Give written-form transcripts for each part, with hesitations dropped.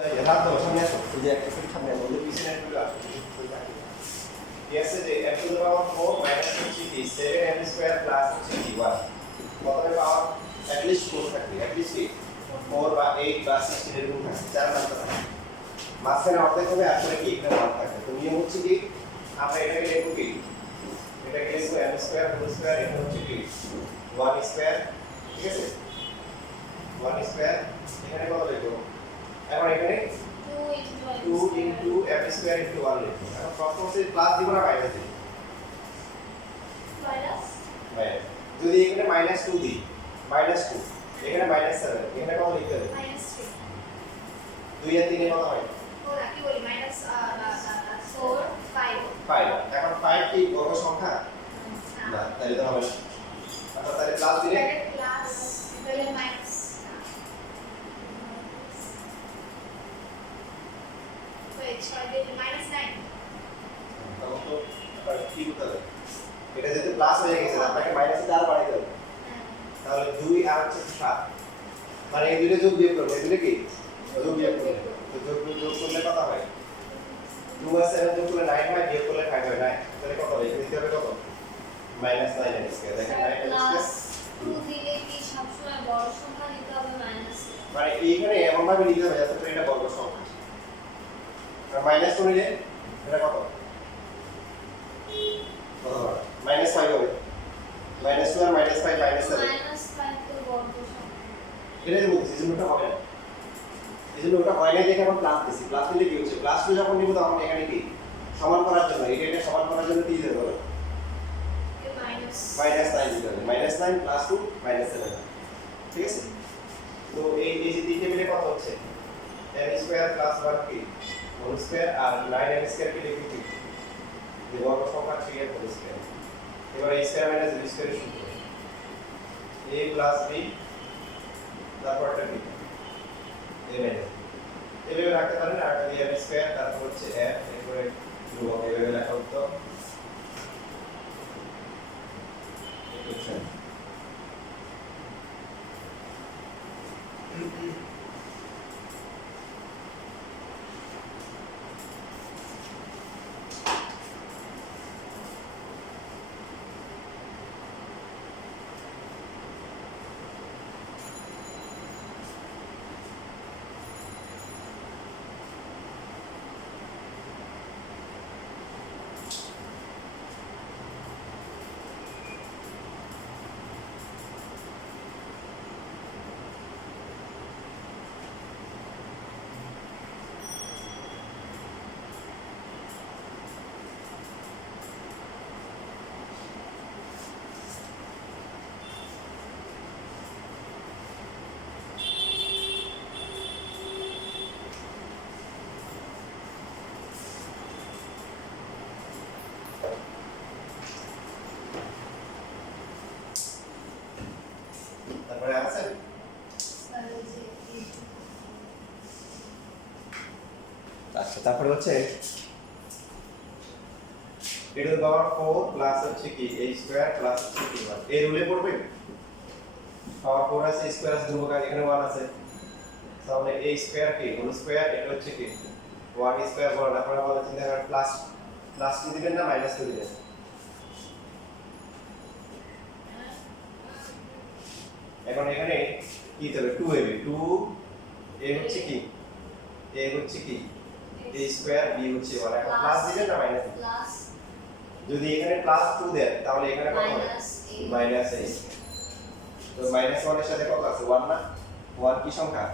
হাত দাও সামনে আসো এই যে একটা করে সামনে আসো ওদের পিছনে একটু আসো ঠিক আছে যে m to the power 4 minus হচ্ছে কি 7m স্কয়ার প্লাস হচ্ছে কি 1 প্রথমে পাওয়ার at least 4 থাকবে at least কি 4 বা 8 বা 16 এরকম থাকবে চার নাম্বার থাকে মাঝখানে অর্ধেক হবে আর পরে কি এখানে 1 থাকবে তো নিয়ম হচ্ছে কি আমরা এটাকে লিখব কি এটাকে লিখব m স্কয়ার হোল স্কয়ার এটা হচ্ছে কি 1 স্কয়ার ঠিক আছে 1 স্কয়ার এখানে কত লিখব এখন এখানে 2 into m square into 1 লিখব এখন প্রশ্ন হচ্ছে প্লাস দিব না মাইনাস দিব মাইনাস মাইনাস যদি এখানে মাইনাস 2 দিই মাইনাস 2 এখানে মাইনাস 7 এখানে কত লিখতে হবে মাইনাস 2 আর 3 এর কত হয় ওরা কি বলি মাইনাস 4 5 5 এখন 5 কি বর্গ সংখ্যা না তাহলে তো হবে না আচ্ছা তাহলে প্লাস দিলে প্লাস তাহলে মাইনাস ওয়েট সরি দিলে মাইনাস 9 তখন তো কি করতে হবে এটা যেহেতু প্লাস হয়ে গেছে আপনাকে মাইনাসে দ্বারা বাড়াইতে হবে তাহলে 2 আর হচ্ছে 7 মানে এই দুটো যোগ বিয়োগ করব এই দুটো কি যোগ বিয়োগ করব তো যোগ করলে কত হয় 2 আর 7 যোগ করলে 9 হয় বিয়োগ করলে 5 হয় 9 তাহলে কত হবে এখানে দিতে হবে কত মাইনাস 9 এর স্কয়ার দেখেন 9 এর প্লাস স্কয়ার 2 দিলে কি সবসময় বড় সংখ্যা নিতে হবে মাইনাস মানে এইখানে এমন ভাবে লিখতে হবে যাতে করে এটা বর্গ সংখ্যা আর মাইনাস করে নিলে এটা কত কত হবে মাইনাস 5 হবে মাইনাস 2 আর মাইনাস 5 মাইনাস 7 মাইনাস 5 তো বড় সংখ্যা এটাই বলছি এই জন্য হবে না এই জন্য ওটা হয় না দেখে আমরা প্লাস দিছি প্লাস দিলে কি হচ্ছে প্লাস 2 যখন নিব তখন এখানে কি সমান করার জন্য এটা সমান করার জন্য কি দিতে হবে মাইনাস মাইনাস 9 দিতে হবে মাইনাস 9 প্লাস 2 মাইনাস 7 ঠিক আছে তো এই যে তিনটে মিলে কত হচ্ছে m স্কয়ার প্লাস 1 কি হোল স্কয়ার আর 9m স্কয়ার কি লিখি কি যে বর্গ সংখ্যা 3 এর হোল স্কয়ার এবার a square minus b square সূত্র a প্লাস b তারপরটা কি a মাইনাস এভাবে রাখতে পারেন আর যদি m স্কয়ার তারপর হচ্ছে f এরপরে ধ্রুবক এভাবে লেখা উত্তর তারপরে আছে আচ্ছা তারপরে হচ্ছে a to the power 4 plus হচ্ছে কি a স্কয়ার প্লাস হচ্ছে কি 1 এই রুলে পড়বে পাওয়ার 4 আছে স্কয়ার আছে ধ্রুবক আর এখানে 1 আছে তাহলে a স্কয়ার কি হোল স্কয়ার এটা হচ্ছে কি 1 স্কয়ার বড় আপনারা বলেন চিন্তা করেন প্লাস প্লাস 2 দিবেন না মাইনাস 2 দিবেন এখন এখানে কি হবে 2 হবে 2 a হচ্ছে কি a হচ্ছে কি a স্কয়ার b হচ্ছে 1 এখন প্লাস দিবেন না মাইনাস দিবেন প্লাস যদি এখানে প্লাস 2 দেন তাহলে এখানে কত হবে মাইনাস a তো মাইনাস 1 এর সাথে কত আছে 1 না 1 কি সংখ্যা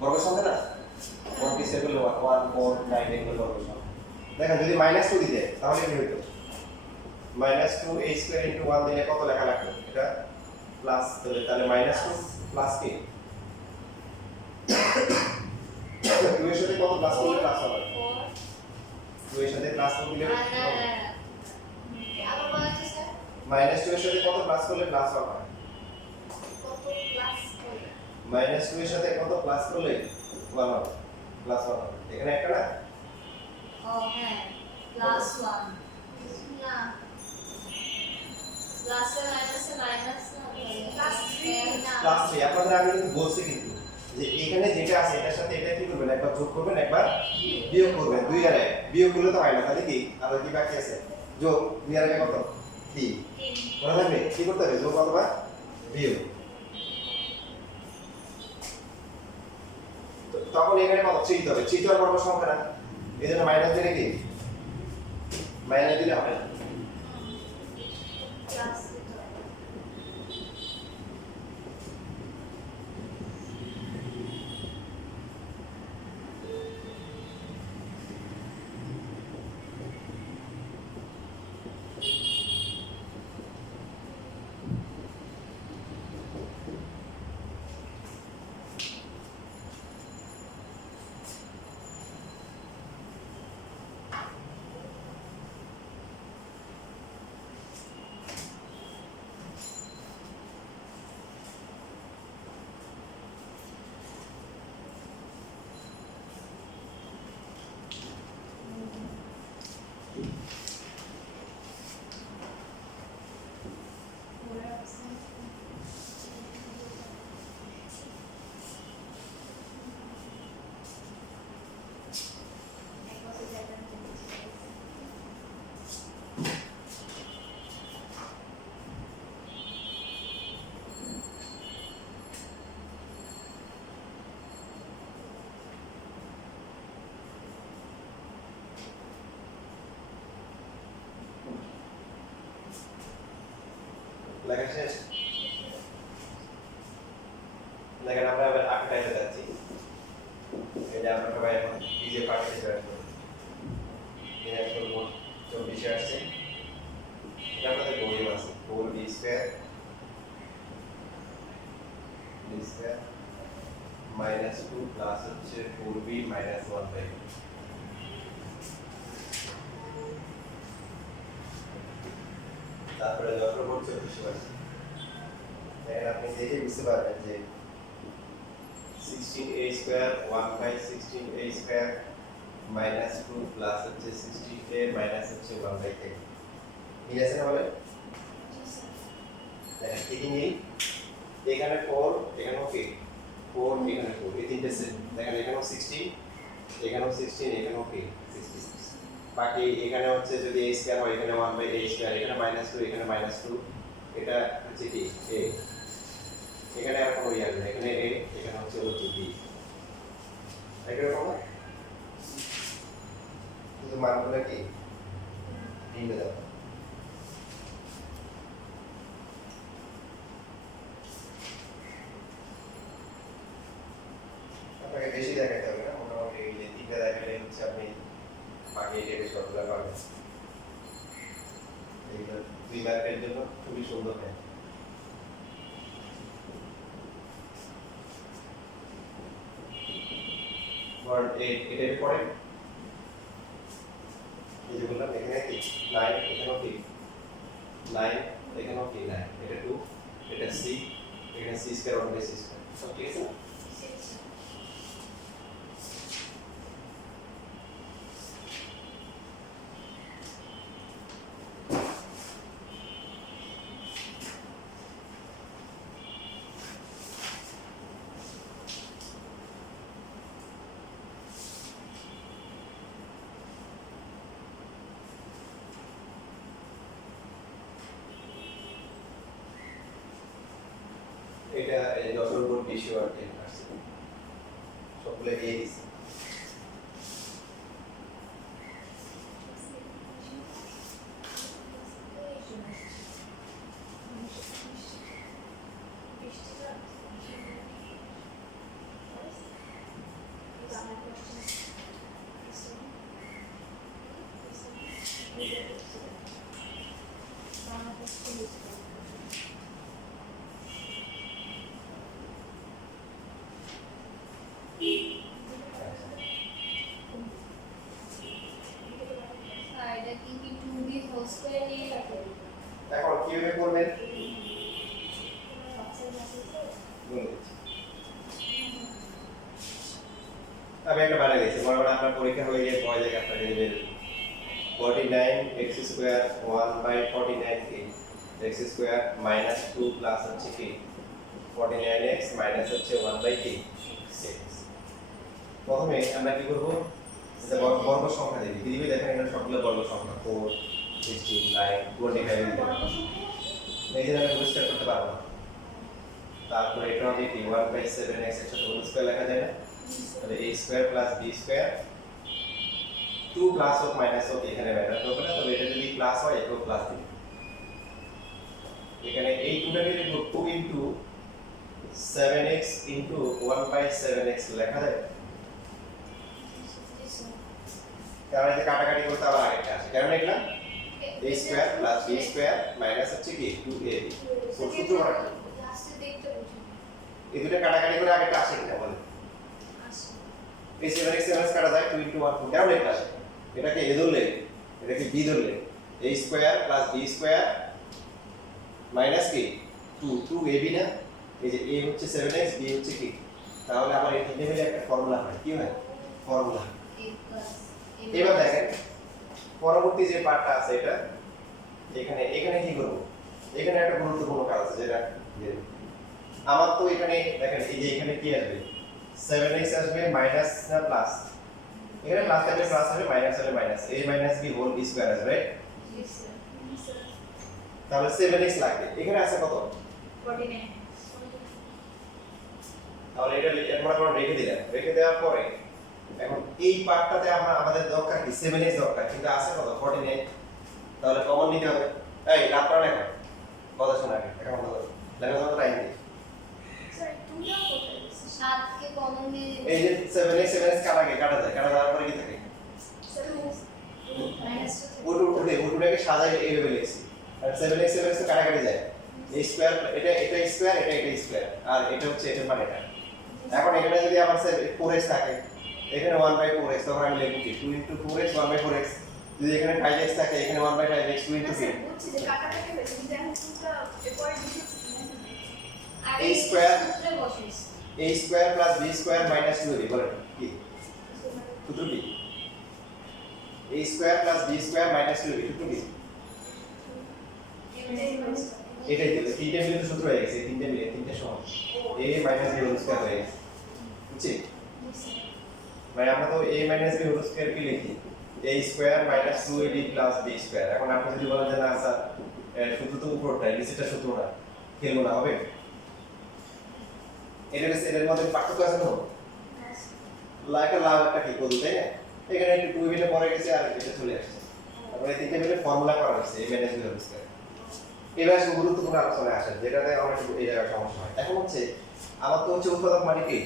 বর্গ সংখ্যা না 1 কি সেগুলো 1 4 9 এগুলো বর্গ সংখ্যা দেখেন যদি মাইনাস 2 দিতে তাহলে কি হতো মাইনাস 2 a স্কয়ার ইনটু 1 দিলে কত লেখা লাগবে এটা প্লাস দিলে তাহলে মাইনাস 2 প্লাস কি 2 এর সাথে কত প্লাস করলে প্লাস হবে 2 এর সাথে প্লাস করলে আবার বলতে স্যার মাইনাস 2 এর সাথে কত প্লাস করলে প্লাস হবে কত প্লাস করে মাইনাস 2 এর সাথে কত প্লাস করলে 1 হবে প্লাস 1 হবে এখানে একটা না ও হ্যাঁ প্লাস 1 না প্লাসে মাইনাসে মাইনাস না Plus 3 না প্লাস 3 আপনাদের আমি কিন্তু বলছি কিন্তু যে এখানে যেটা আছে এটার সাথে এটা কি করবেন একবার যোগ করবেন একবার বিয়োগ করবেন 2 আর 1 বিয়োগ করলে তো হয় না তাহলে কি আর কি বাকি আছে যোগ 2 আর 1 কত 3 3 মনে থাকবে কি করতে হবে যোগ অথবা বিয়োগ তখন এখানে কত 3 দিতে হবে 3 তো আর বড় সংখ্যা না এজন্য মাইনাস দিলে কি মাইনাস দিলে হবে না plus লেখা শেষ লেখার আমরা এবার আটটায় যাচ্ছি এই যে আমরা সবাই এখন নিজে পাঠিয়ে জয়েন করব এর আসল মোট 24 আসছে এটা আমাদের বইও আছে 4b square b square minus 2 plus হচ্ছে 4b মাইনাস 1 বাই তারপরে যত মোট 24 আসছে এখন আপনি দেখে বুঝতে পারবেন যে 16a square 1 by 16a square minus 2 plus হচ্ছে 16a মাইনাস হচ্ছে 1 বাই 3 মিল আছে না বলে দেখেন ঠিকই মিল এখানে 4 এখানেও কি 4 এখানে 4 এই তিনটে সেট দেখেন এখানেও 16 এখানেও 16 এখানেও কি 16 বাকি এখানে হচ্ছে যদি a স্কয়ার হয় এখানে 1 বাই a স্কয়ার এখানে মাইনাস 2 এখানে মাইনাস 2 এটা হচ্ছে কি a এখানে আর কোনো ইয়ার নেই এখানে a এখানে হচ্ছে হচ্ছে b একই রকম না শুধু মানগুলো কি ভিন্ন যাবে আপনাকে বেশি দেখাতে হবে না মোটামুটি এই যে তিনটা দেখালে হচ্ছে আপনি বাকি এটা বেশি সবগুলো পাবেন এইগুলো 2 মার্কের জন্য খুবই সুন্দর হয় ওয়ার্ড 8 এটার পরে এই যে বললাম এখানে কি 9 এখানেও কি 9 এখানেও কি 9 এটা 2 এটা c এখানে c square 1 by c square সব ঠিক আছে না এটা এই 10 এর উপর বেশি ওয়ার্ড আসছে সবগুলো এ দিছে এটা কি 2b হোল স্কয়ার নিয়ে রাখো এখন কিভাবে করবেন বলে দিচ্ছি আমি একটা বানিয়ে দিয়েছি মনে করেন আপনার পরীক্ষা হয়ে গিয়ে কয় জায়গায় আপনাকে দেবেন 49 x স্কয়ার 1 বাই 49 কে x স্কয়ার মাইনাস 2 প্লাস হচ্ছে কি 49x মাইনাস হচ্ছে 1 বাই কি 6। প্রথমে আমরা কি করব, এটা বর্গ সংখ্যা দিবি, কি দিবি দেখেন এখানে সবগুলো বর্গ সংখ্যা 4 16 9 25 এই যে আমি পরিষ্কার করতে পারবো না। তারপরে এটা হবে কি 1 বাই 7x এর সাথে হোল স্কয়ার লেখা যায় না, তাহলে a square plus b square 2 plus হোক মাইনাস হোক এখানে ম্যাটার করবে না, তবে এটা যদি প্লাস হয় এটাও প্লাস দিবে। এখানে এই 2টাকে লিখব 2 into 7x into 1 by 7x লেখা যায়। কারণ এটা কাটাকাটি করতে আবার আরেকটা আছে, কারণ এটা a square plus b square minus হচ্ছে কি 2ab সূত্র করা। এই দুটো কাটাকাটি করে আগেটা আসে কিনা বলেন? এই 7x 7x কাটা যায় 2 ইনটু 1 কারণ এটা আসে, এটাকে a ধরলে এটাকে b ধরলে a square plus b square minus কি 2ab না, এই যে a হচ্ছে 7x b হচ্ছে কি, তাহলে আবার এই তিনটে মিলে একটা ফর্মুলা হয়, কি হয় ফর্মুলা। এবার দেখেন পরবর্তী যে পার্টটা আছে এটা এখানে এখানে কি করব, এখানে একটা গুরুত্বপূর্ণ কাজ আছে যেটা আমার তো এখানে দেখেন এই যে এখানে কি আসবে 7x আসবে মাইনাস না প্লাস, এখানে প্লাস থাকলে প্লাস হবে মাইনাস হলে minus, a minus b whole square আসবে, তাহলে 7x লাগবে, এখানে আছে কত 49 তাহলে এটা আমরা রেখে দিলাম, রেখে দেওয়ার পরে এখন এই পার্টটাতে আমাদের দরকার কি 7x দরকার, কিন্তু আছে কত 49, তাহলে কমন নিতে হবে। এই লাভটা লেখো কথা শোনা এখন লেখা তো টাইম নেই। স্যার তুমিও কোথায় 7 কে কমন নিয়ে এই যে 7x 7x কাটা যায়, কাটা যাওয়ার পরে কি থাকে স্যার মাইনাস ওটুটাকে সাজাই এইভাবে লিখছি, আর 7x 7x তো কাটাকাটি যায়, a স্কয়ার এটা স্কয়ার এটা স্কয়ার আর এটা হচ্ছে এটা মানে এটা। এখন এখানে যদি আমার 4x থাকে, এখানে 1 বাই 4x, তখন আমি লিখব কি 2 ইনটু 4x 1 বাই 4x, যদি এখানে 5x থাকে এখানে 1 বাই 5x 2 ইনটু 3 বুঝছি যে কাটাকাটি হয়েছে কিন্তু এখন পুরোটা এরপরে লিখেছি আর A square সূত্রে বসিয়েছি a square plus b square minus 2ab বলেন কি সূত্র কি, a square plus b square minus 2ab সূত্র কি, এটাই তো তিনটে মিলে তো সূত্র হয়ে গেছে, তিনটে মিলে তিনটে সমান a minus b whole square হয়ে গেছে, বুঝছি মানে আমরা তো a minus b whole square কি লিখি a square minus 2ab plus b square. এখন আপনি যদি বলেন যে না স্যার সূত্র তো উপরটাই নিচেটা সূত্র না, খেলবো না হবে, এর মধ্যে পার্থক্য আছে তো, লাইকা লাভ একটা কি বলতে তাই না, এখানে একটু 2 মিলে পড়ে গেছে আর এটা চলে আসছে, তারপরে তিনটে মিলে ফর্মুলা করা হয়েছে a minus b whole square. এবার গুরুত্বপূর্ণ আলোচনায় আসেন যেটাতে আমার একটু এই জায়গায় সমস্যা হয়। এখন হচ্ছে আমার তো হচ্ছে উৎপাদক মানে কি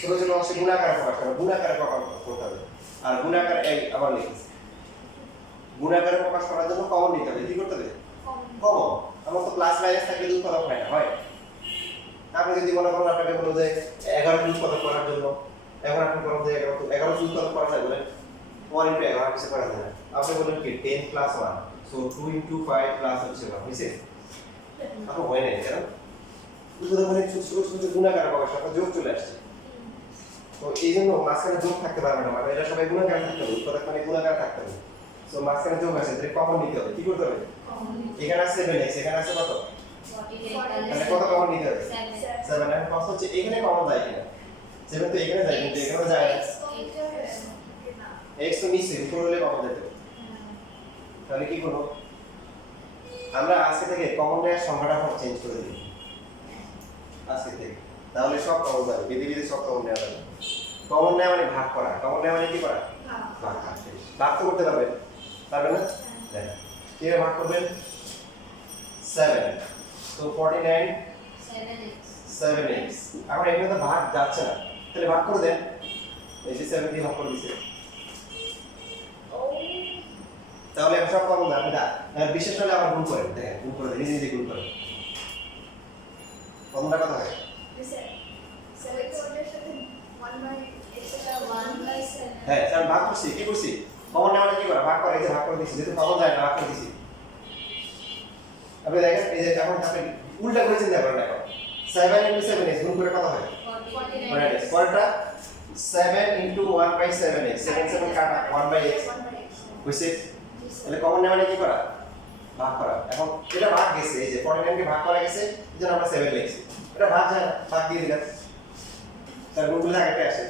ছোট ছোট অংশে গুণাকারে প্রকাশ করতে হবে, গুণাকারে প্রকাশ করতে হবে, আর গুণাকার এই আবার লিখেছি গুণাকারে প্রকাশ করার জন্য কমন নিতে হবে, কি করতে হবে কমন। আমার তো প্লাস মাইনাস থাকলে উৎপাদক হয় না, হয় আপনি যদি মনে করেন আপনাকে বলো যে 11 উৎপাদক করার জন্য, এখন আপনি বলেন যে 11 উৎপাদক করা যায় বলেন 1 into 11 কিছু করা যায় না, আপনি বলেন কি 10 plus 1 so 2 into 5 plus হচ্ছে 1 হইছে, আপনি হয় না কেন উৎপাদক মানে ছোট ছোট গুণাকারে প্রকাশ করা যোগ চলে আসছে, তো এই জন্য মাঝখানে যোগ থাকতে পারবে না, মানে এটা সবাই গুণাকার থাকতে হবে, উৎপাদক মানে গুণাকার থাকতে হবে, সো মাঝখানে যোগ আছে তাহলে কমন নিতে হবে, কি করতে হবে এখানে আছে 7x এখানে আছে কত 49 তাহলে কত কমন নিতে হবে 7, এখন কথা হচ্ছে এখানে কমন যায় কিনা, 7 তো এখানে যায় কিন্তু এখানে যায় না, x তো নিচে উপর হলে কমন যেতে হবে, তাহলে কি করব আমরা আজকে থেকে কমন নেওয়ার সংখ্যাটা চেঞ্জ করে দিই আজকে থেকে, তাহলে সব কমন যাবে, বিধি বিধি সব কমন নেওয়া যাবে। কমন নেওয়া মানে ভাগ করা, কমন নেওয়া মানে কি করা ভাগ করা, ভাগ তো করতে পারবেন পারবেন না, দেখেন কিভাবে ভাগ করবেন 7 তো 49 7x, এখন এখানে তো ভাগ যাচ্ছে না তাহলে ভাগ করে দেন, এই যে 7 দিয়ে ভাগ করে দিয়েছে, তাহলে আমি সব কমন আপনি বিশেষ হলে আবার গুণ করেন, দেখেন গুণ করে নিজে নিজে গুণ করেন, কমনটা কত হয় হ্যাঁ স্যার ভাগ করছি কি করছি কমন নেওয়া কি করা ভাগ করে, এই যে ভাগ করে দিয়েছি যেহেতু কমন যায় না ভাগ করে দিয়েছি, আপনি দেখেন এই যে যখন আপনি উল্টা করে চিন্তা করেন এখন 7 into 7x গুণ করে কত হয় 49, পরেরটা 7 into 1 by 7x 7 7 কাটা 1 by x হইছে, তাহলে কমন নেওয়া মানে কি করা ভাগ করা। এখন এটা ভাগ গেছে, এই যে 49 কে ভাগ করা গেছে, এজন্য আমরা 7 লিখছি। এটা ভাগ যায় না, ভাগ দিয়ে দিলাম। তার গুণগুলো আগে আসে।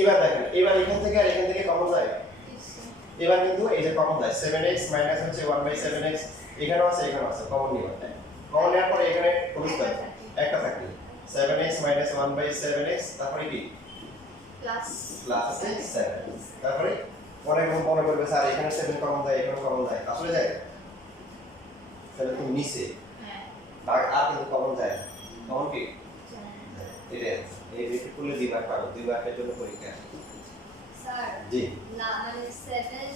এবার দেখেন, এবার এখান থেকে আর এখান থেকে কমন যায়। এবার কিন্তু এই যে কমন যায় 7x মাইনাস হচ্ছে 1/7x, এখানেও আছে এখানেও আছে, কমন নিব। কমন নেওয়ার পরে এখানে হোল স্কয়ার একটা থাকবে 7x মাইনাস 1/7x, তারপরে কি প্লাস প্লাস আছে 7, তারপরে অনেক মনে করবে স্যার এখানে 7 কমন যায় এখানে কমন যায়, আসলে যায় তাহলে তুমি নিচে হ্যাঁ ভাগ আর কিন্তু কমন যায়, কমন কি জানি। এটা এই রিপিট করলে দুইবার পাবো, দুইবারের জন্য পরীক্ষা। স্যার জি না মানে 7x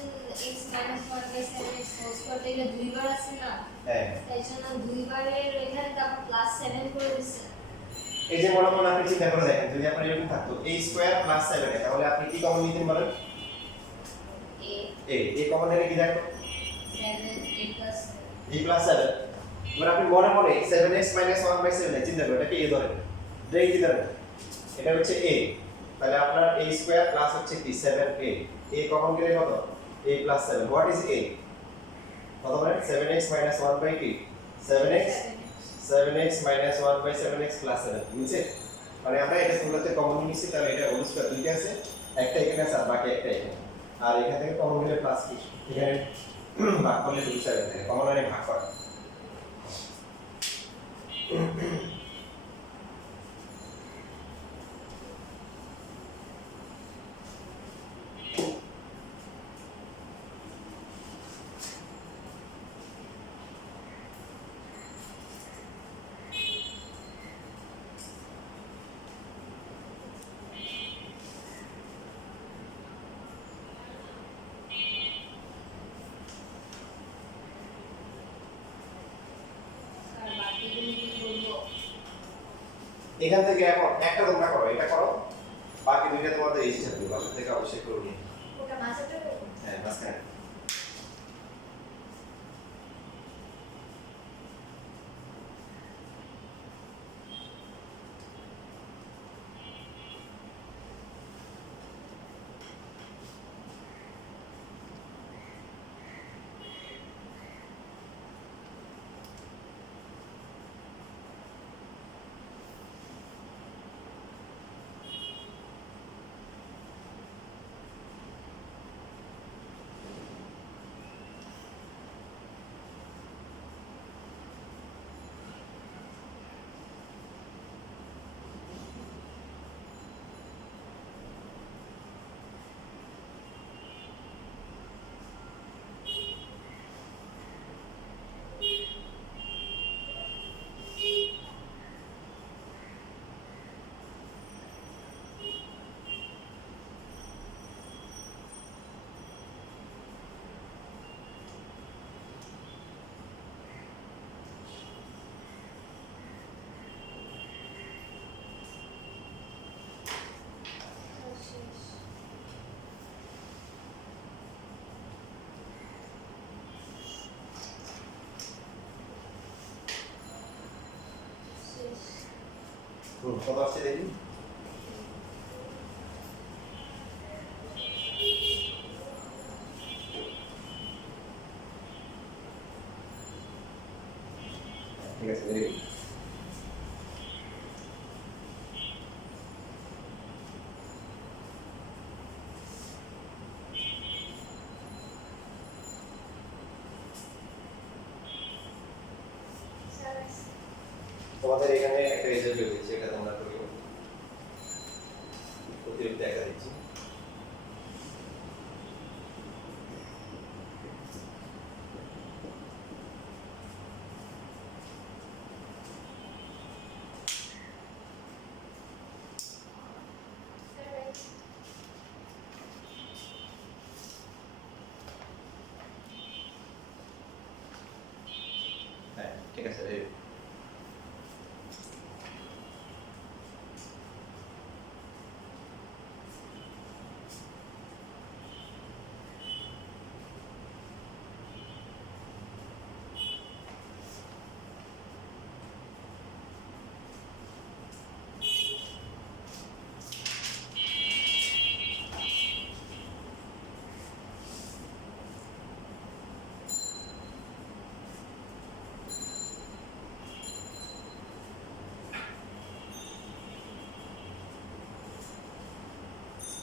minus 1/7x whole square এটা দুইবার আছে না, হ্যাঁ, তাই জন্য দুইবারের এখানে তো আবার প্লাস 7 করে দিছে। এই যে মনে মনে আপনি চিন্তা করে দেখেন, যদি আপনার এরকম থাকতো a স্কয়ার প্লাস 7 তাহলে আপনি কি কমন নিতেন বলেন? a কমন নিলে কি দেখো 7 a plus a প্লাস 7। এবার আপনি মনে মনে 7x মাইনাস 1/7 চিন্তা করেন, এটাকে a ধরেন, এটাকে কি ধরেন, এটা হচ্ছে a, তাহলে আপনার a স্কয়ার প্লাস হচ্ছে কি 7a, a কমন গেলে কত a plus 7, what is a কত বলেন? 7x মাইনাস 1 বাই কি 7x 7x minus 1/7x plus 7, বুঝছে? মানে আমরা এটা মূলত কমন নিচ্ছি, তাহলে এটা হোল স্কয়ার দুইটা আছে, একটা এখানে আছে আর বাকি একটা এখানে, আর এখান থেকে কমন নিলে প্লাস কি এখানে ভাগ করলে 7 থাকে, কমন মানে ভাগ করা। আর বাকিগুলো কি করব? এখান থেকে এখন একটা তোমরা করো, এটা করো, বাকি দুইটা তোমাদের এই হিসাবে বাসা থেকে অবশ্যই করে নিও। ওটা মাঝেটা করব। হ্যাঁ মাঝখানে শেষ। শেষ। কত আসছে দেখি। ঠিক আছে, ভেরি গুড। স্যার তোমাদের এখানে একটা রেজাল্ট বের হয়েছে, এটা তোমরা করিও, অতিরিক্ত একা দিচ্ছি। হ্যাঁ ঠিক আছে, very good.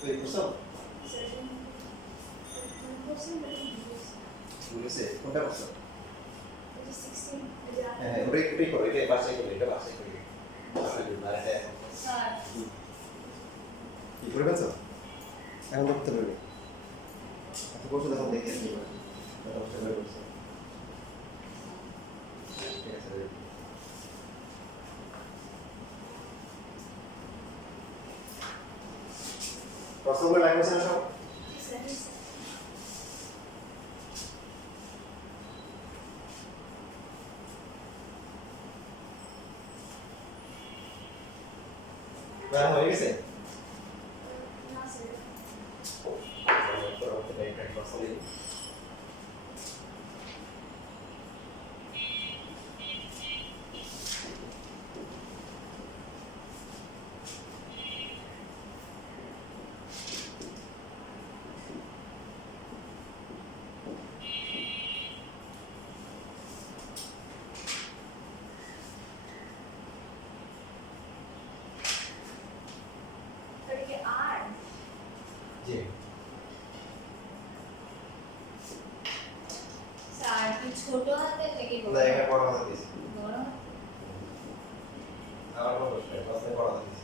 তৈরি করছো? 7 বুঝেছে কোনটা করছো? 16 হ্যাঁ ওটাই করো, এটা বাছাই করো, এটা বাছাই করো। আর এটা স্যার কি করে পেয়েছো? এখন করতে পারবে। এত করছো তখন দেখে আসতে পারবে। অবশ্যই করে করছো। ঠিক আছে। প্রশ্নগুলো লাগবে না সব? না হয়ে গেছে? না স্যার এটাকে আর জি। স্যার কি ছোট হাতে নাকি বড় না এখানে বড় হাতে দিয়েছি। বড় হাতে? আমার বড় হাতে, প্রশ্নে বড় হাতে দিয়েছি।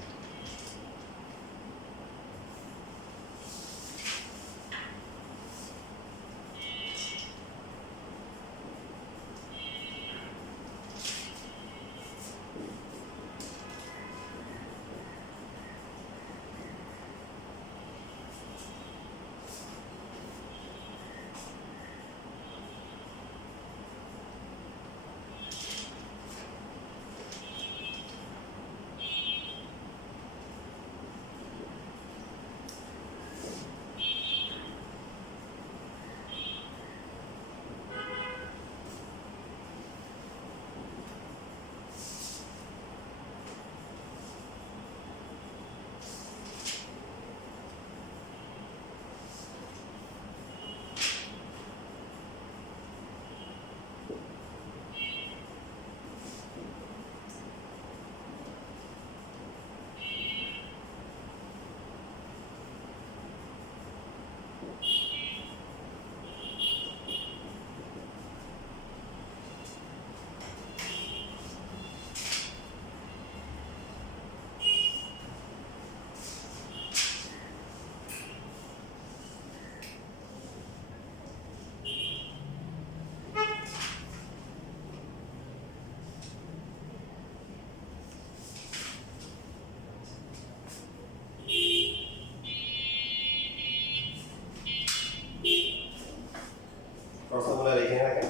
প্রশ্নগুলো লিখে রাখেন।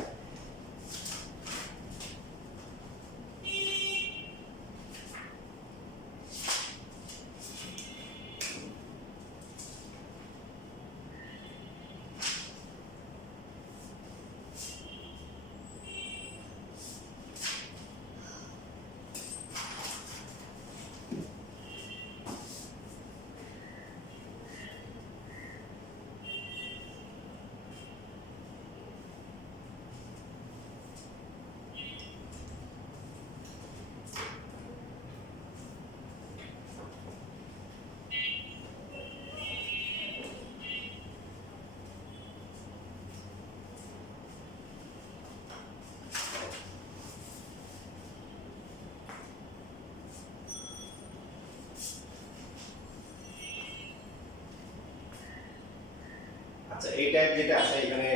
আচ্ছা এই টাইপ যেটা আছে এখানে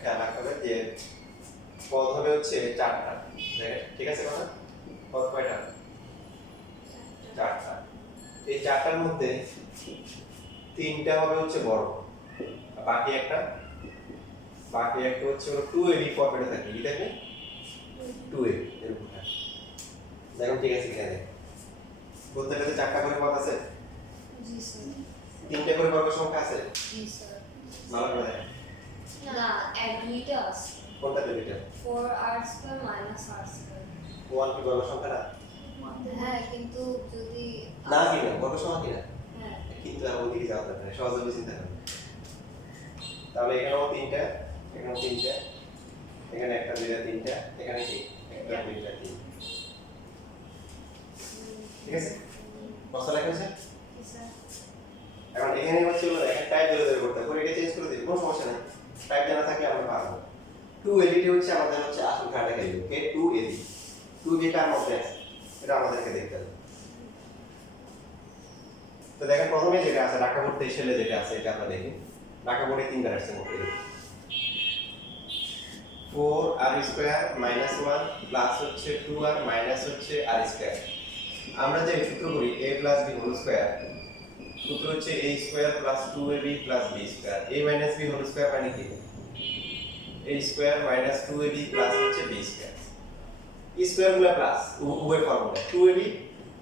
খেয়াল রাখতে হবে যে পদ হবে হচ্ছে 4টা। দেখেন ঠিক আছে কথা? পদ কয়টা? 4টা। এই 4টার মধ্যে 3টা হবে হচ্ছে বড়, আর বাকি একটা হচ্ছে হলো 2a বি ফরম্যাটে থাকে। কি থাকে? 2a এরকম থাকে। দেখুন ঠিক আছে কিনা দেখেন। প্রত্যেকটাতে 4টা করে পদ আছে? জি স্যার 3টা করে বর্গ সংখ্যা আছে? জি স্যার ভালো করে দেখেন। না এক দুইটা আছে কোনটা দুইটা? 4r² minus r²। 1 কি বর্গ সংখ্যা না? হ্যাঁ কিন্তু যদি না কি না বর্গ সংখ্যা কি না? হ্যাঁ কিন্তু আর ওদিকে যাওয়া দরকার নেই, সহজভাবে চিন্তা করুন। তাহলে এখানেও 3টা, এখানেও 3টা, এখানে একটা দুইটা 3টা, এখানে কি একটা দুইটা 3। ঠিক আছে? প্রশ্ন লেখা হয়েছে? জি স্যার এখন এখানে হচ্ছে হলো দেখেন টাইপ ধরে করতে হবে, এটা চেঞ্জ করে দিই, কোনো সমস্যা নেই, টাইপ জানা থাকলে আমরা পারবো। 2ab হচ্ছে আমাদের হচ্ছে আসল খাটা খাইবে, ওকে 2ab 2ab কার মধ্যে আছে এটা আমাদেরকে দেখতে হবে। তো দেখেন প্রথমে যেটা আছে ঢাকা বোর্ড 23 সালে যেটা আছে এটা আমরা দেখি। ঢাকা বোর্ডে তিনবার আসছে মোটে 4r স্কয়ার মাইনাস 1 প্লাস হচ্ছে 2r মাইনাস হচ্ছে r স্কয়ার। আমরা যে সূত্র করি a plus b whole square, সূত্র হচ্ছে a square plus 2ab plus b square. a minus b whole square মানে কি? a square minus 2ab plus হচ্ছে b স্কয়ার। স্কয়ার গুলো প্লাস উভয় ফর্মুলা 2ab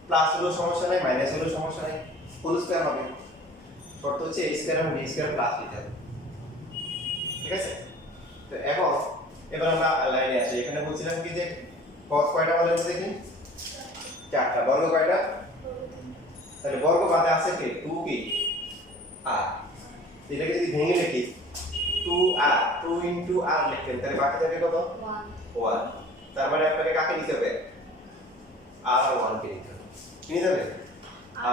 প্লাস হলো সমস্যা নাই, মাইনাস হলো সমস্যা নাই, হোল স্কয়ার হবে। শর্ত হচ্ছে a স্কয়ার এবং b স্কয়ার প্লাস দিতে হবে, ঠিক আছে? তো এখন এবার আমরা লাইনে আসি। এখানে বলছিলাম কি যে cos কয়টা আমাদের মধ্যে দেখি? চারটা। বর্গ কয়টা? তাহলে বর্গ বাদে আছে কি 2 কি r। এটাকে যদি ভেঙে লিখি 2r 2 ইনটু r লিখতেন তাহলে বাকি থাকবে কত? 1। তার মানে আপনাকে কাকে নিতে হবে? r আর 1 কে নিতে হবে। কি নিতে হবে?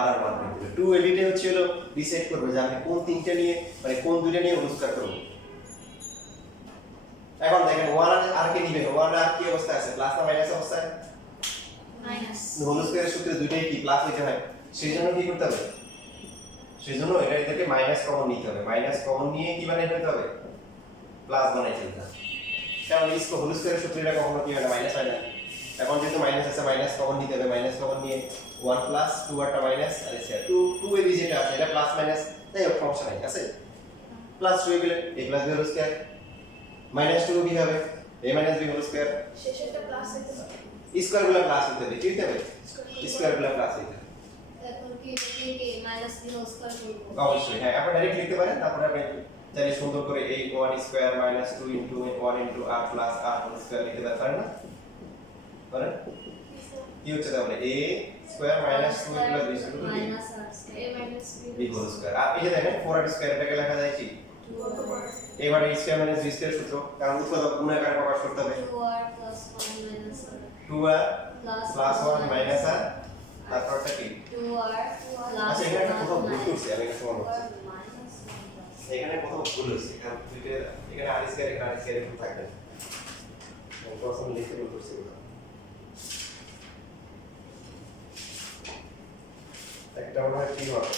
r আর 1 কে নিতে হবে। 2 এডিটে হচ্ছে হলো ডিসাইড করবে যে আপনি কোন তিনটা নিয়ে মানে কোন দুইটা নিয়ে অনুস্কার করবেন। এখন দেখেন 1 আর কে নিবেন, 1 আর কি অবস্থা আছে? প্লাস না মাইনাস অবস্থায়? মাইনাস। হোল স্কয়ারের সূত্রে দুইটাই কি প্লাস হইতে হয়, সেইজন্য কি করতে হবে? সেইজন্য এটাকে মাইনাস কমন নিতে হবে। মাইনাস কমন নিয়ে কি বানাইতে হবে? প্লাস বানাইতে হবে। কারণ ইসকো হোল স্কয়ারের সূত্রটা কখনো কি হয় না, মাইনাস হয় না। এখন যেহেতু মাইনাস আছে মাইনাস কমন নিতে হবে। মাইনাস কমন নিয়ে 1 প্লাস 2 আরটা minus R square 2 A B যেটা আছে এটা প্লাস মাইনাস তাই হোক সমস্যা নাই, আছে প্লাস 2 এ গেলে a plus b whole square minus 2 কি হবে a minus b whole square. শেষেরটা প্লাস হইতে হবে, স্কয়ার গুলো প্লাস হতে হবে, কি হতে হবে? স্কয়ার গুলো প্লাস হতে হবে। এখন কি কি মাইনাস b হোল স্কয়ার করব? অবশ্যই হ্যাঁ, আপনি ডাইরেক্ট লিখতে পারেন। তারপরে আপনি চাইলে সুন্দর করে এই 1 square minus 2 into 1 into r plus r whole square লিখতে পারেন না? পারেন? কি হচ্ছে তাহলে a square minus 2 plus b square minus r square a minus b whole square. আর এই যে দেখেন 4r স্কয়ার এটাকে লেখা যায় কি? এবারে a square minus b square সূত্র, কারণ উৎপাদক গুণ আকারে প্রকাশ করতে হবে। 2r plus 1 minus r 2r plus 1 minus r তারপরটা কি? 2r plus আচ্ছা এখানে একটা কোথাও ভুল করছি আমি, একটা সময় বলছি 2r minus 1 plus এখানে কোথাও ভুল হচ্ছে, কারণ দুইটা এখানে আর স্কয়ার এখানে আর স্কয়ার একটু থাকবে। আমি প্রথম লিখতে ভুল করছি কোথাও। একটা মনে হয় ঠিক হবে।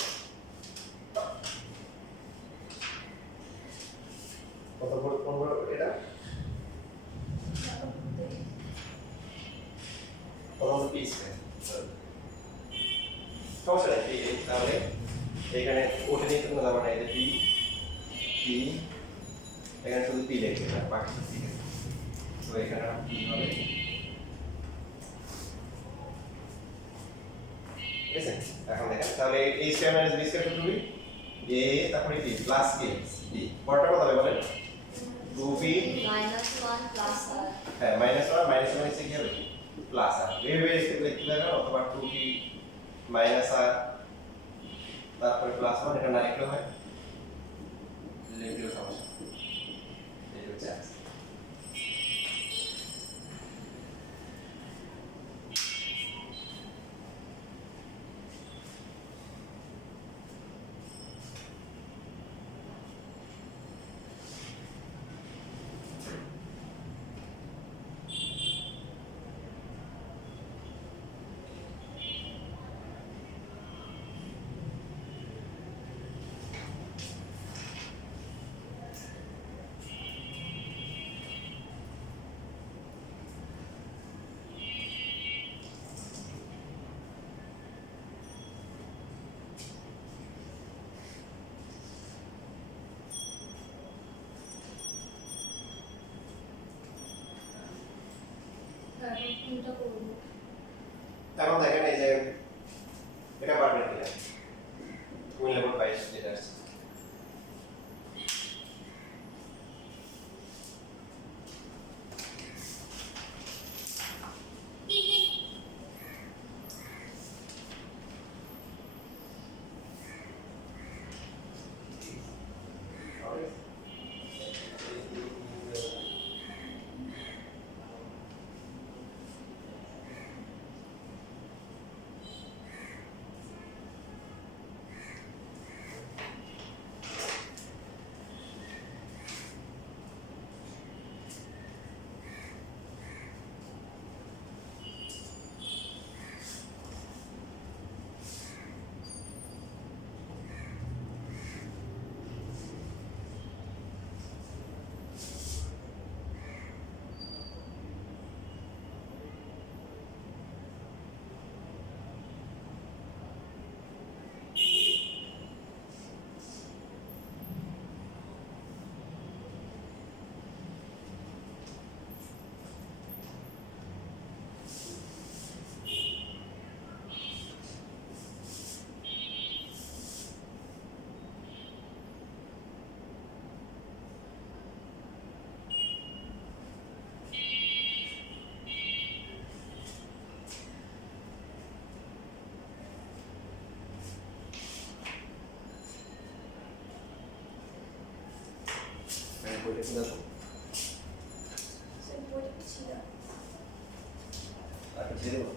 কত বড় কোন বড় এটা? প্রথম পি স্কয়ার। সমস্যা নেই, এই তাহলে এখানে ওটা নিয়ে কোনো দাম নাই, এটা পি পি এখানে শুধু পি লিখতে হবে, বাকি সব ঠিক আছে। তো এখানে পি হবে, ঠিক আছে? এখন দেখেন তাহলে a square minus b square সূত্র কি? a তারপরে কি প্লাস কি b পরটা কত হবে বলেন? 2b minus 1 plus r হ্যাঁ মাইনাস 1 মাইনাস মাইনাস কি হবে? Plus r। এইভাবে লিখতে পারেন, অথবা 2b মাইনাস r তারপরে প্লাস 1 এটা না লিখলেও হয়, লিখলেও সমস্যা এই হচ্ছে answer। তারপর কোনটা করব? এখন দেখেন এই যে এটা পারবেন কিনা, কোন লেভেল 22 যেটা আসছে দেখো আর কিছু দেবো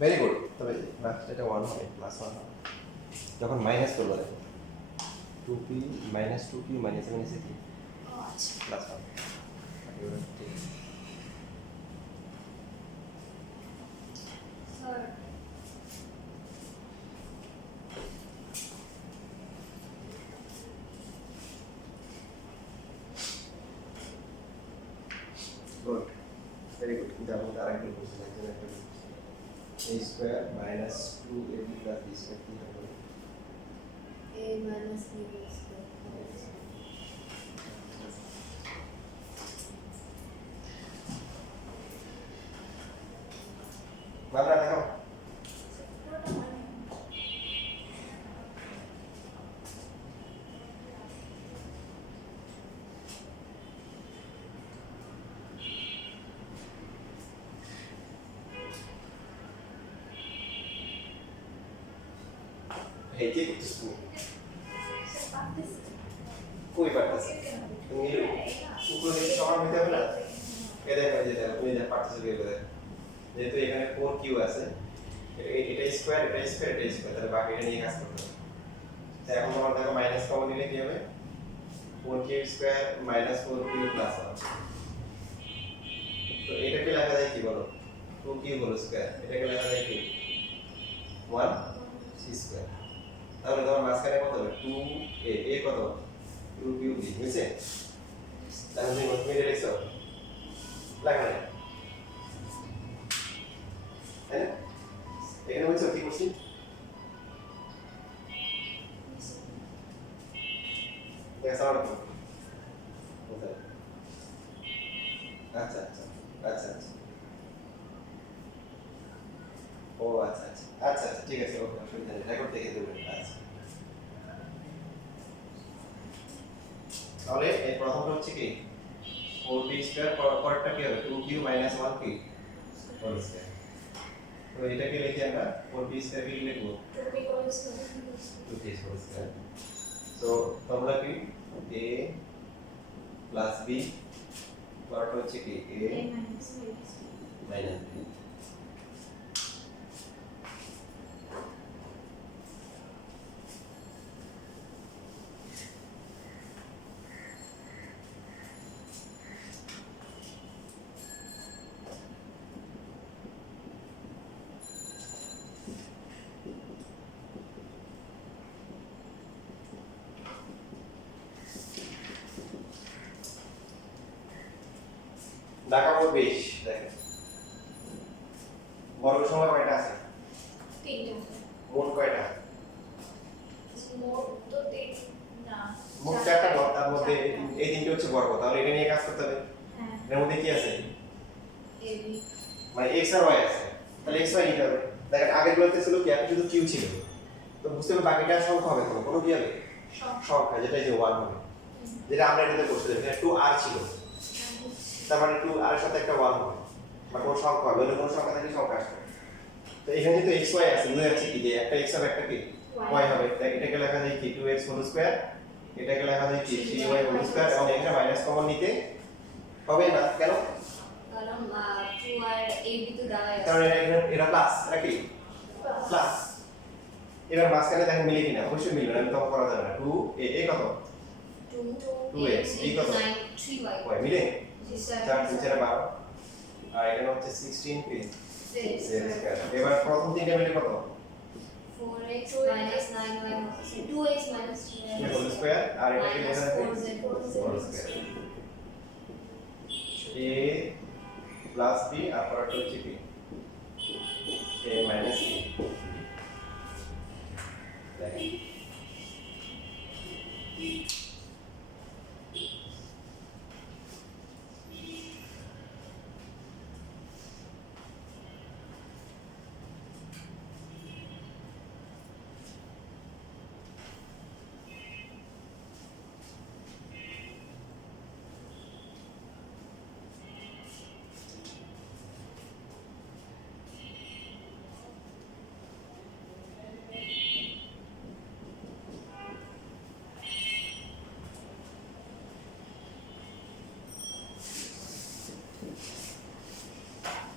ভেরি গুড তবে লাস্ট এটা 1 হবে প্লাস 1 হবে যখন মাইনাস করবে দেখো 2p minus 2p minus 7 is 3 plus 1 ঠিক আছে স্যার গুড ভেরি গুড যেমন আরেকটু বুঝতে লাগছে a square minus 2ab plus b square কি হবে a minus b square বাবা দেখো এই কি করছিস তুমি কই পারতাছ তুমি উপরে সমান হইতে হবে না এ দেখো এই যে দেখো তুমি যা পারতেছ বের করে দেখো যেহেতু এখানে 4q আছে এটা স্কয়ার এটা স্কয়ার এটা স্কয়ার তাহলে বাকিটা নিয়ে কাজ করতে হবে তাই এখন তোমার দেখো মাইনাস কমন দিলে কি হবে 4q square minus 4q plus 1 তো এটাকে লেখা যায় কি বলো 2q হোল স্কয়ার এটাকে লেখা যায় কি 1 c স্কয়ার তাহলে তোমার মাঝখানে কত হবে 2a a কত 2q b বুঝছে তাহলে তুমি কত মিলে লিখছো লাগবে না তাই না এখানে বুঝছো কি করছি দেখা সামনে আচ্ছা আচ্ছা আচ্ছা আচ্ছা ও আচ্ছা আচ্ছা আচ্ছা আচ্ছা ঠিক আছে ওকে অসুবিধা নেই রেকর্ড দেখে দেবেন আচ্ছা তাহলে এই প্রথমটা হচ্ছে কি 4b স্কয়ার পরেরটা কি হবে 2q 1p হোল স্কয়ার তো এটাকে লিখি আমরা 4b স্কয়ার কি লিখব 2p হোল স্কয়ার সো তোমরা কি a প্লাস b পরেরটা হচ্ছে কি a মাইনাস b ঢাকা মোট 20 দেখেন বর্গ সংখ্যা কয়টা আছে মোট কয়টা মোট চারটা ঘর তার মধ্যে এই তিনটে হচ্ছে বর্গ তাহলে এটা নিয়ে কাজ করতে হবে এর মধ্যে কি আছে মানে x আর y আছে তাহলে x y নিতে হবে দেখেন আগের গুলোতে ছিল কি শুধু q ছিল তো বুঝতে হবে বাকিটা সংখ্যা হবে কোনো কি হবে সংখ্যা যেটা এই যে 1 হবে যেটা আমরা এটাতে করতে দেব এখানে 2r ছিল তার মানে 2 আর এর সাথে একটা 1 হবে বা কোন সংখ্যা হবে কোনো সংখ্যা থেকে সংখ্যা আসবে তো এখানে যেহেতু x y আছে বুঝা যাচ্ছে কি যে একটা x হবে একটা কি y হবে তাই এটাকে লেখা যায় কি 2x হোল স্কয়ার এটাকে লেখা যায় কি 3y হোল স্কয়ার এবং এখানে মাইনাস কমন নিতে হবে না কেন কারণ 2 আর a b তো দেওয়া আছে কারণ এটা প্লাস এটা কি প্লাস এবার মাঝখানে দেখেন মিলে কিনা অবশ্যই মিলবে না আমি তখন করা যাবে না 2 a কত 2x b কত 3y y মিলে জি স্যার 4 3 4 12 আর এখানে হচ্ছে 16 পি সেভেন z স্কয়ার এবার প্রথম তিনটা মিলে কত 4x minus 9y হচ্ছে 2x minus 3y whole square আর এটাকে minus লেখা যাবে 4z whole square a plus b আর পরেরটা হচ্ছে b a মাইনাস b দেখেন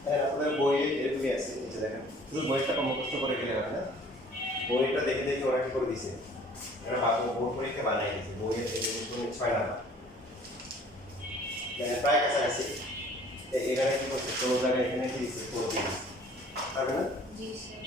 হ্যাঁ আপনাদের বইয়ে এরকমই আছে নিচে দেখেন শুধু বইটা মুখস্থ করে গেলে হবে না বইটা দেখে দেখে ওরা কি করে দিছে এরা বাবু বোর্ড পরীক্ষা বানাই দিয়েছে বইয়ের থেকে তুমি 6 নাম্বার মানে প্রায় কাছাকাছি এখানে কি করছে 16 জায়গায় এখানে কি দিচ্ছে 4 দিয়েছে পারবে না জি স্যার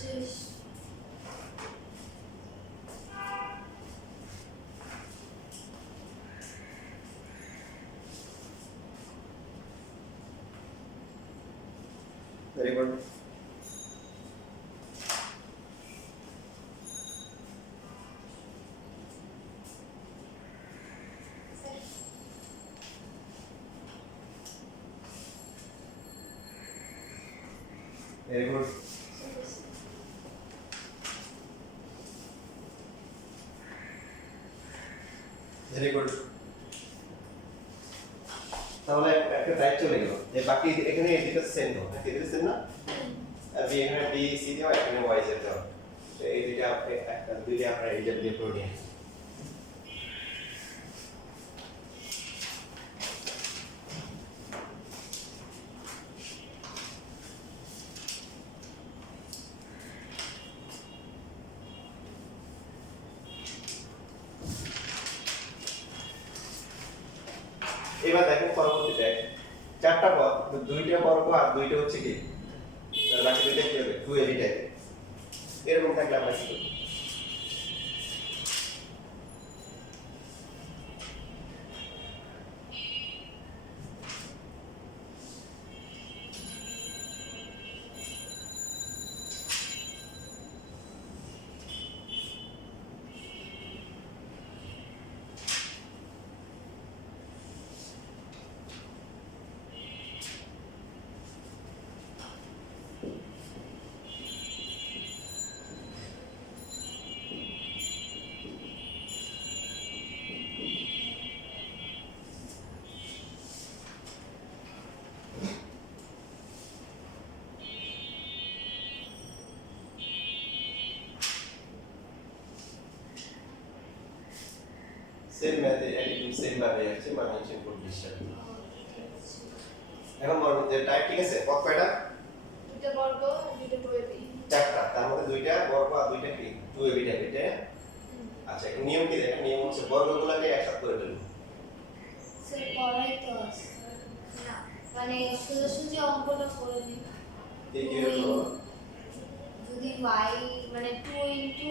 শেষ very good very good very good তাহলে একটা টাইপ চলে গেল এই বাকি এখানে এদিকে সেম দাও নাকি এদিকে সেম না বি এখানে বি সি দাও এখানে ওয়াই জেড দাও তো এই দুইটা একটা দুইটা আমরা এই জেড দিয়ে করে নিয়ে এবার দেখেন পরবর্তীতে চারটা পদ দুইটা বর্গ আর দুইটা হচ্ছে কি তার বাকি দুইটা কি হবে 2 এবি টাইপ এরকম থাকলে আমরা কি করব সেম ম্যাথে একদম সেম ভাবে আছে মাইনাস ইনপুট ডিসটান্স এখন বলুন যে টাইপ ঠিক আছে পদ কয়টা দুটো বর্গ দুটো বর্গই চারটা তার মধ্যে দুইটা বর্গ আর দুইটা কি 2 এবি টাইপ এটা আচ্ছা একটা নিয়ম কি দেখেন নিয়ম হচ্ছে বর্গগুলোকে একসাথে করে দেব স্যার পড়াই তো আছে না মানে সোজাসুজি অঙ্কটা করে দিই এই কি হলো যদি y মানে 2 ইনটু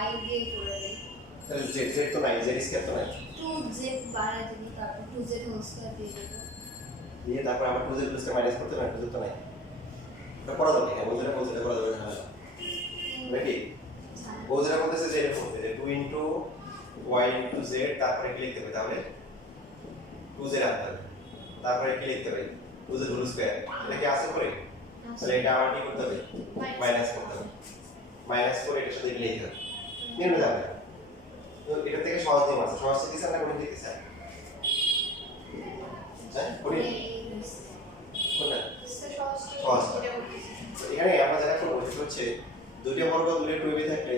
y দিয়ে করে দেই তাহলে z z তো নাই z স্কয়ার তো নাই 2z বাড়াই দিই তারপর 2z হোল স্কয়ার দিয়ে দেব দিয়ে তারপর আবার 2z প্লাস মাইনাস করতে না 2z তো নাই এটা পড়া যাবে না বলতে পড়া যাবে না নাকি বলতে বলতেছে যে এরকম 2 ইনটু y ইনটু z তারপরে কি লিখতে হবে তাহলে 2z আনতে হবে তারপরে কি লিখতে হবে 2z হোল স্কয়ার এটা কি আছে করে তাহলে এটা আবার কি করতে হবে মাইনাস করতে হবে মাইনাস করে এটার সাথে লিখতে হবে নিয়ে যাবে তো এটা থেকে সহজ নিয়ম আছে, সহজ থেকে স্যার না কঠিন থেকে স্যার? হ্যাঁ কঠিন কোনটা? সহজ। তো এখানে আমরা যেটা করবো সেটা হচ্ছে দুইটা বর্গ দূরে 2ab থাকলে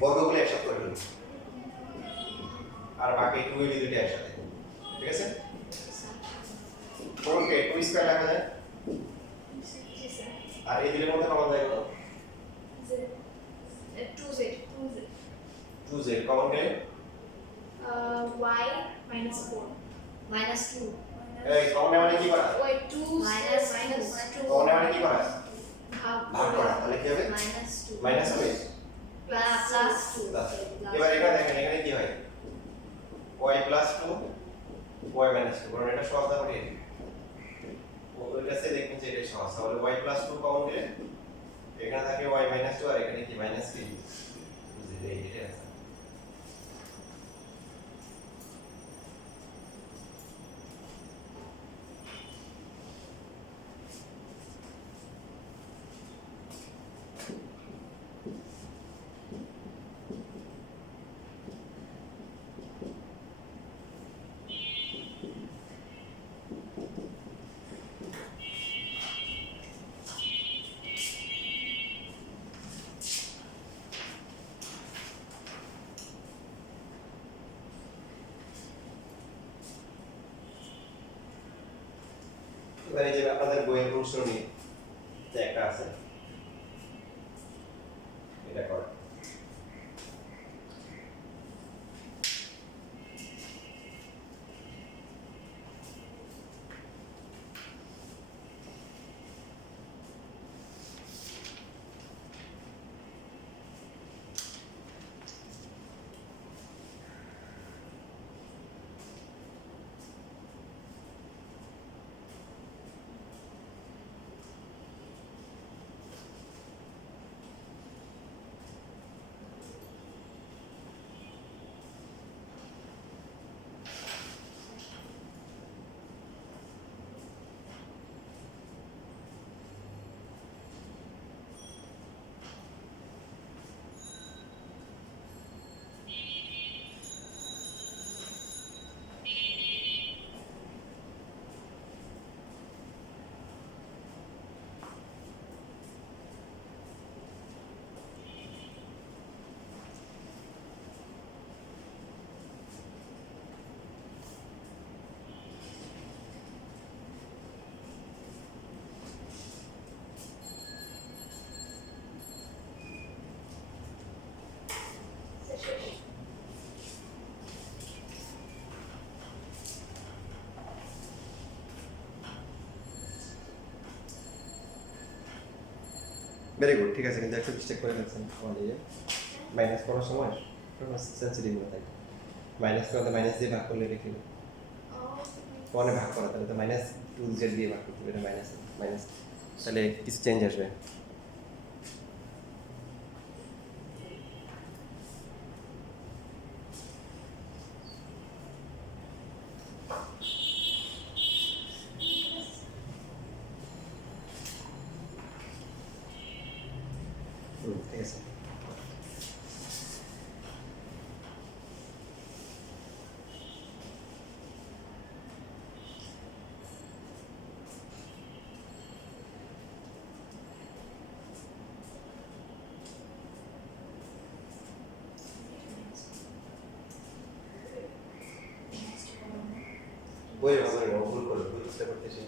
বর্গগুলো একসাথে করে ফেলবো আর বাকি 2ab দুইটা একসাথে, ঠিক আছে? কোনকে 2 স্কয়ার লেখা যায় আর এই দুইটার মধ্যে কমন যায় কত? 2z কমন গেলে y minus 4 minus 2 এই কমন মানে কি করা? ওই 2 minus 2 কমন মানে কি করা? ভাগ ভাগ করা। তাহলে কি হবে? minus 2 মাইনাস হবে plus 2 প্লাস। এবার এটা দেখেন এখানে কি হয়? y plus 2 y minus 2 কারণ এটা সহজ না কঠিন? ওইটা সে দেখবেন যে এটা সহজ। তাহলে y plus 2 কমন গেলে এখানে থাকে y minus 2 আর এখানে কি মাইনাস 3 বুঝলে এইটা আছে। এবার এই যে আপনাদের বইয়ের অনুসরণী যে একটা আছে এটা কর। ভেরি গুড, ঠিক আছে, কিন্তু একটু মিস্টেক করে ফেলছেন আমাদের মাইনাস করার সময় সেন্সিটিভ হয়ে থাকে। মাইনাস করতে মাইনাস দিয়ে ভাগ করলে লিখে ওয়ানে ভাগ করা, তাহলে তো মাইনাস 2z দিয়ে ভাগ করতে হবে, এটা মাইনাস মাইনাস, তাহলে কিছু চেঞ্জ আসবে। ঠিক আছে। বই ভালো না, ভুল করে ভুল চেষ্টা করতেছি।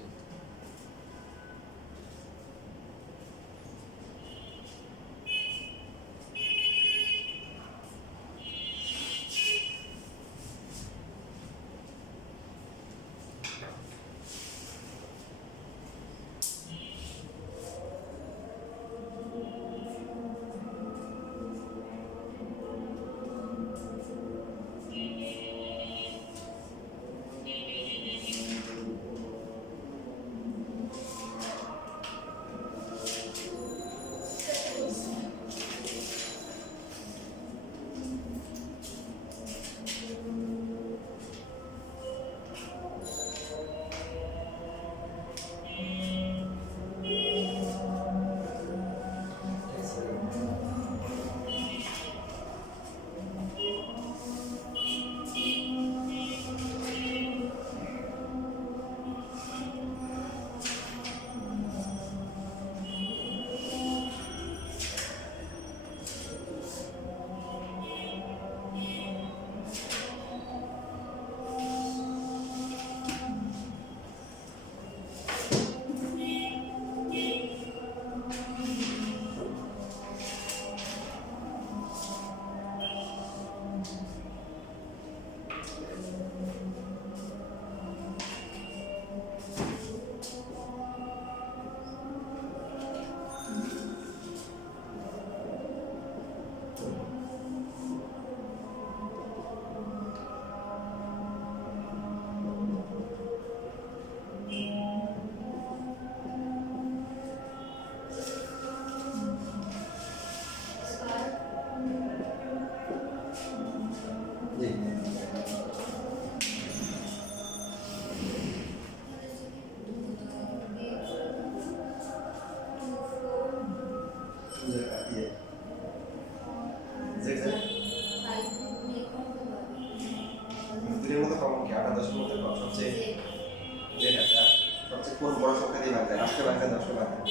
কোন বড় সংখ্যা দিয়ে ভাগ যায়? 8 কে ভাগ যায় 10 কে ভাগ যায়?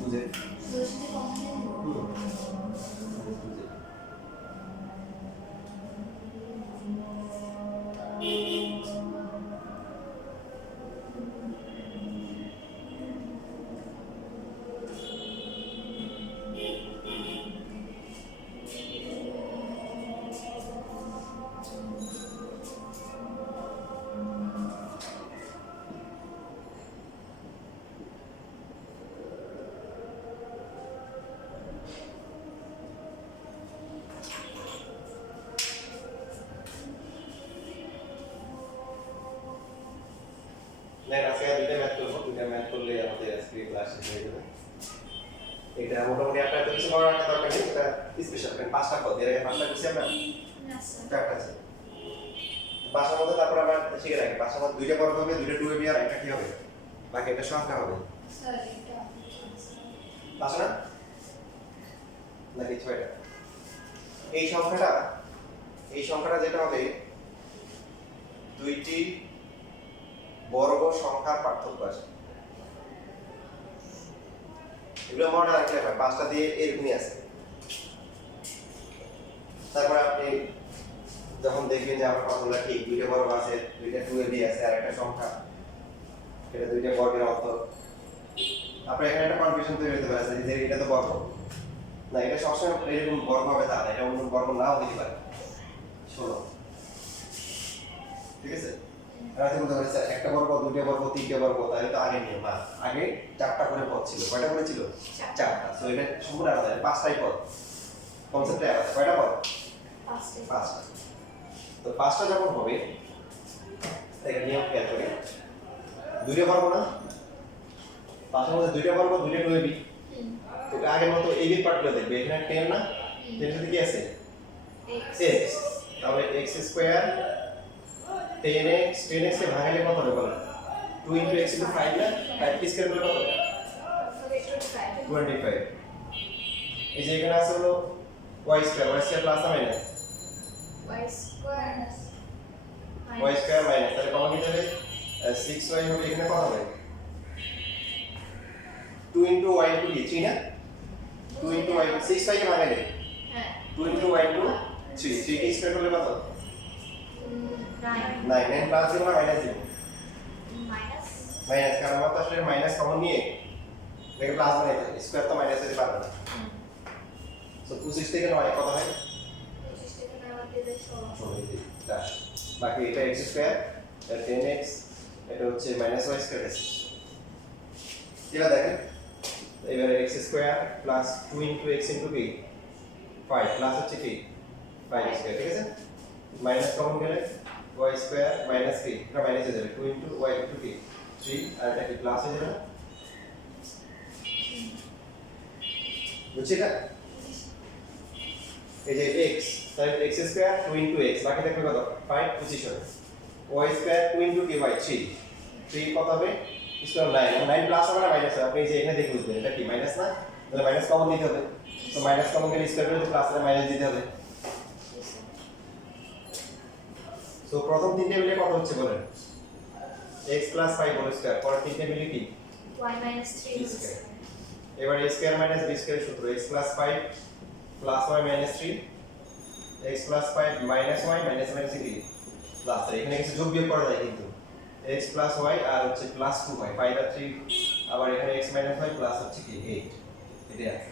বুঝে দশটি কমপ্লিট নেন আজকে দুইটা ম্যাথ করবো, দুইটা ম্যাথ করলে আমাদের আজকে ক্লাস শেষ হয়ে যাবে। এটা মোটামুটি আপনার তো কিছু করার দরকার নেই, এটা স্পেশাল কারণ 5টা পদ এর আগে 5টা করছি আমরা, না স্যার। চারটা আছে। 5টার মধ্যে তারপর আমরা শিখে রাখি 5টার মধ্যে দুইটা বর্গ হবে, দুইটা 2ab আর একটা কি হবে, বাকি একটা সংখ্যা হবে। স্যার এটা পাঁচ না নাকি 6টা? এই সংখ্যাটা যেটা হবে দুইটি বর্গ সংখ্যার পার্থক্য আছে। এগুলো মনে রাখলে হয়, 5টা দিয়ে এরকমই আছে। তারপর আপনি যখন দেখবেন যে আমার কথাগুলো ঠিক, দুইটা বর্গ আছে, দুইটা 2ab আছে আর একটা সংখ্যা, এটা দুইটা বর্গের অর্থ, আপনার এখানে একটা কনফিউশন তৈরি হতে পারে যে এটা তো বর্গ না, এটা সবসময় এরকম বর্গ হবে তা না, এটা অন্য বর্গ নাও হতে পারে। শোনো, ঠিক আছে? এরা তুমি ধরে একটা বর্গ, দুইটা বর্গ, তিনটা বর্গ, তাহলে তো আগে নিয়ম না, আগে 4টা করে পদ ছিল। কয়টা করে ছিল? 4টা। সো এটা সম্পূর্ণ আলাদা, 5টাই পদ, কনসেপ্টে আলাদা। কয়টা পদ? 5টা। তো 5টা যখন হবে, এটা নিয়ম খেয়াল করে, দুইটা বর্গ না, 5টার মধ্যে দুইটা বর্গ, দুইটা 2ab, তো আগের মতো এই পার্টগুলো দেখবে, এখানে 10 না, এর সাথে কি আছে? x। তাহলে x স্কয়ার 10x কে ভাঙালে কত হবে বলো? 2 * x * 5 না, 5 কি স্কয়ার করলে কত? 25। এই যে এখানে আছে হলো y স্কয়ার প্লাস না মাইনাস? y স্কয়ার মাইনাস, তাহলে কমন নিতে হবে 6y হবে, এখানে কত হবে? 2 * y * কি 3 না? 2 * y 6y কে ভাঙালে হ্যাঁ 2 * y * 3 3 কি স্কয়ার করলে কত? 9 9 প্লাস দিব না মাইনাস দিব? মাইনাস, কারণ আমরা তো আসলে মাইনাস কমন নিয়ে এটাকে প্লাস বানাইতে হবে, স্কয়ার তো মাইনাস হতে পারবে না। সো 25 থেকে 9 কত হয়? 16। বাকি এটা x স্কয়ার, এটা 10x, এটা হচ্ছে মাইনাস y স্কয়ার আছে। এবার দেখেন, এবারে x স্কয়ার প্লাস 2 * x * কি 5 প্লাস হচ্ছে কি 5 স্কয়ার, ঠিক আছে? মাইনাস কমন গেলে y স্কয়ার মাইনাস কি, এটা মাইনাস হয়ে যাবে, 2 * y * কি 3, আর এটা কি প্লাস হয়ে যাবে না? বুঝছি এটা? এই যে x, তাহলে x স্কয়ার 2 * x, বাকি থাকবে কত? 5 25 হবে। y স্কয়ার 2 * কি হয় 3, 3 কত হবে? স্কয়ার 9, 9 প্লাস হবে না মাইনাস হবে? আপনি এই যে এখানে দেখে বুঝবেন এটা কি মাইনাস না, তাহলে মাইনাস কমন দিতে হবে। তো মাইনাস কমন গেলে স্কয়ার করলে প্লাস আর মাইনাস দিতে হবে। সো প্রথম তিনটে মিলে কত হচ্ছে বলেন? x + 5 হোল স্কয়ার, পরের তিনটে মিলে কি? y - 3 square. এবার a square minus b square সূত্র, x + 5 + y - 3, x + 5 - y minus কি প্লাস 3, এখানে কিছু যোগ বিয়োগ করা যায় কিন্তু x + y আর হচ্ছে প্লাস 2 হয়, 5 আর 3, আবার এখানে x - y প্লাস হচ্ছে কি 8, এটাই আছে।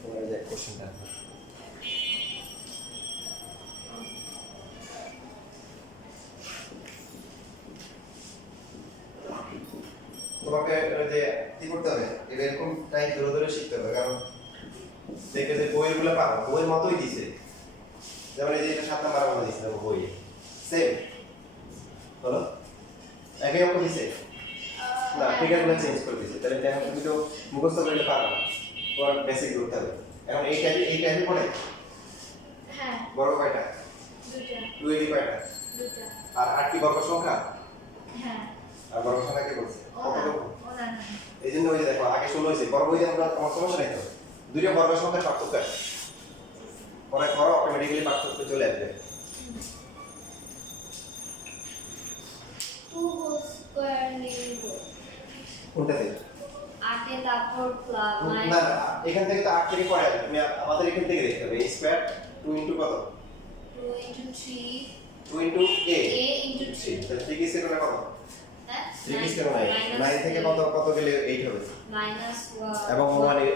তোমরা যে কোশ্চেনটা তোমাকে যে কি করতে হবে, এরকম টাইপ ধরে ধরে শিখতে হবে, কারণ দেখে যে বইগুলো পাবো বইয়ের মতোই দিছে, যেমন এই যে এটা 7 নাম্বার মতো দিছে বইয়ে, সেম হলো একই অঙ্ক দিছে না, ফিগারগুলো চেঞ্জ করে দিছে, তাহলে দেখো তুমি তো মুখস্থ করলে পারবে না, তোমার বেসিক করতে হবে। এখন এই টাইপে পড়ে হ্যাঁ বড় কয়টা? দুটো 2ab কয়টা? দুটো আর 8 কি বর্গ সংখ্যা? হ্যাঁ আর বর্গ সংখ্যা কি বলছে? কত লক্ষ? ওনা না এই জন্য ওই যে দেখো আগে 16 হয়েছে, বর্গ হইতে আমরা আমার সমস্যা নাই তো, দুইটা বর্গ সংখ্যার পার্থক্য আছে পরে করো অটোমেটিক্যালি পার্থক্য চলে আসবে 2 হোল স্কয়ার নিব কোনটাতে 8 এ তারপর প্লাস না না এখান থেকে তো 8 থেকে পরে আসবে তুমি আমাদের এখান থেকে দেখতে হবে a স্কয়ার 2 ইনটু কত 2 into 3 2 into a a into 3 তাহলে 3 কি সেকেন্ডে কত হ্যাঁ 3 কি সেকেন্ডে 9 থেকে কত কত গেলে 8 হবে মাইনাস 1 এবং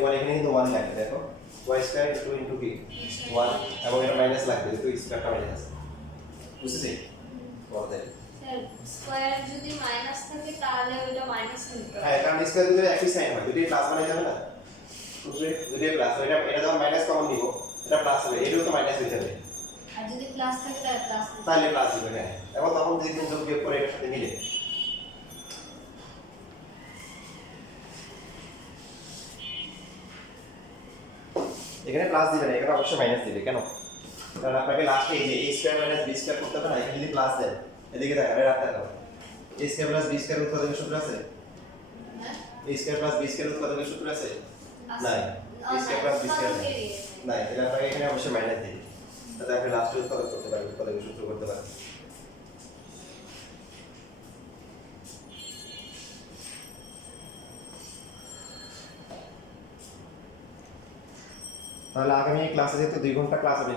1 এখানে কিন্তু 1 লাগবে দেখো y স্কয়ার 2 ইনটু কি 1 এবং এটা মাইনাস লাগবে যেহেতু স্কয়ারটা মাইনাস আছে বুঝছেন বলতে স্কয়ার যদি মাইনাস থাকে তাহলে ওটা মাইনাস নিতে হবে হ্যাঁ কারণ স্কয়ার যদি একই সাইন হয় দুটোই প্লাস বানাই যাবে না দুটোই প্লাস এটা যখন মাইনাস কমন নিব এটা প্লাস হবে এটাও তো মাইনাস হয়ে যাবে আর যদি প্লাস থাকে তাহলে প্লাস তাহলে প্লাস হবে হ্যাঁ এবং তখন যেদিন যোগ বিয়োগ করে এটার সাথে মিলে এখানে প্লাস দিবে না এখানে অবশ্যই মাইনাস দিবে কেন কারণ আপনাকে লাস্টে এই যে a square minus b square করতে হবে না এখানে যদি প্লাস দেন এদিকে দেখাবে রাখতে হবে a square plus b square উৎপাদকের সূত্র আছে হ্যাঁ a square plus b square উৎপাদকের সূত্র আছে নাই a square plus b square নাই তাহলে আপনাকে এখানে অবশ্যই মাইনাস দিবে তাহলে আপনি লাস্টে উৎপাদক করতে পারবেন উৎপাদকের সূত্র করতে পারবেন তাহলে আগামী ক্লাসে যেহেতু 2 ঘন্টা ক্লাস হবে